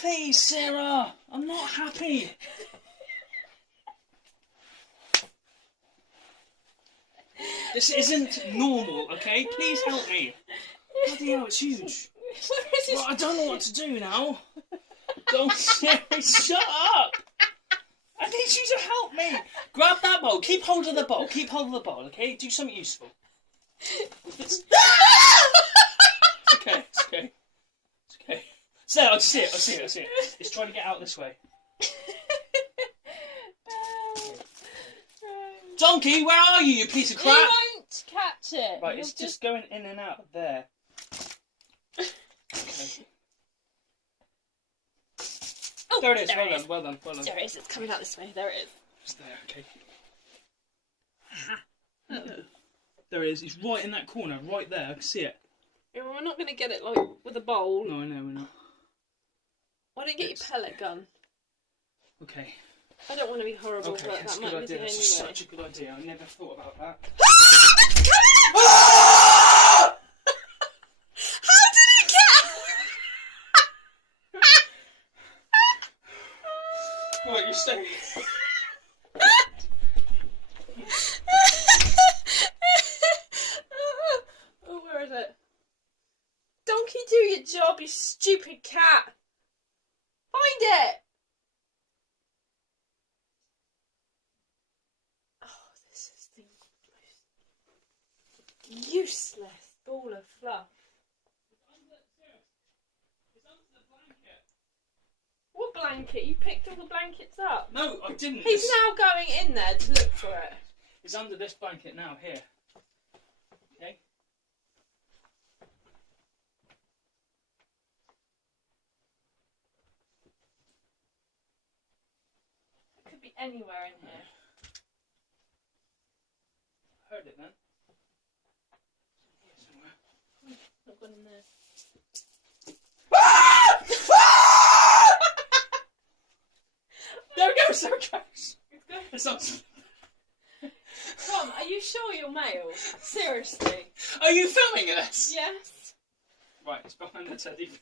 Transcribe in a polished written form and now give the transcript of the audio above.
Please, Sarah. I'm not happy. This isn't normal, okay? Please help me. Bloody hell, it's huge. Well, I don't know what to do now. Don't, Sarah, shut up. I need you to help me. Grab that bowl. Keep hold of the bowl. Keep hold of the bowl, okay? Do something useful. It's okay. It's okay. It's okay. Sarah, I see it. I see it. I see it. It's trying to get out this way. Donkey, where are you, you piece of crap? You won't catch it. Right, it's just going in and out there. Okay. Oh, there it is. There Well it done. is. Well done. Well done. There it is. It's coming out this way. There it is. It's there. Okay. There it is. It's right in that corner. Right there. I can see it. Yeah, we're not going to get it like with a bowl. No, I know we're not. Why don't you get your pellet gun? Okay. I don't want to be horrible, Okay, but that's that a might good be idea. the only That's way. such a good idea. I never thought about that. How did it get? Right, you stay. Oh, where is it? Donkey, do your job, you stupid cat. Find it. Oh, this is the most useless ball of fluff. What blanket? You picked all the blankets up. No, I didn't. He's now going in there to look for it. It's under this blanket now, here. Okay? It could be anywhere in here. Heard it then. Here somewhere. I've gone in there. There it goes, there it goes. It's on. Tom, are you sure you're male? Seriously? Are you filming this? Yes. Right, it's behind the teddy bear.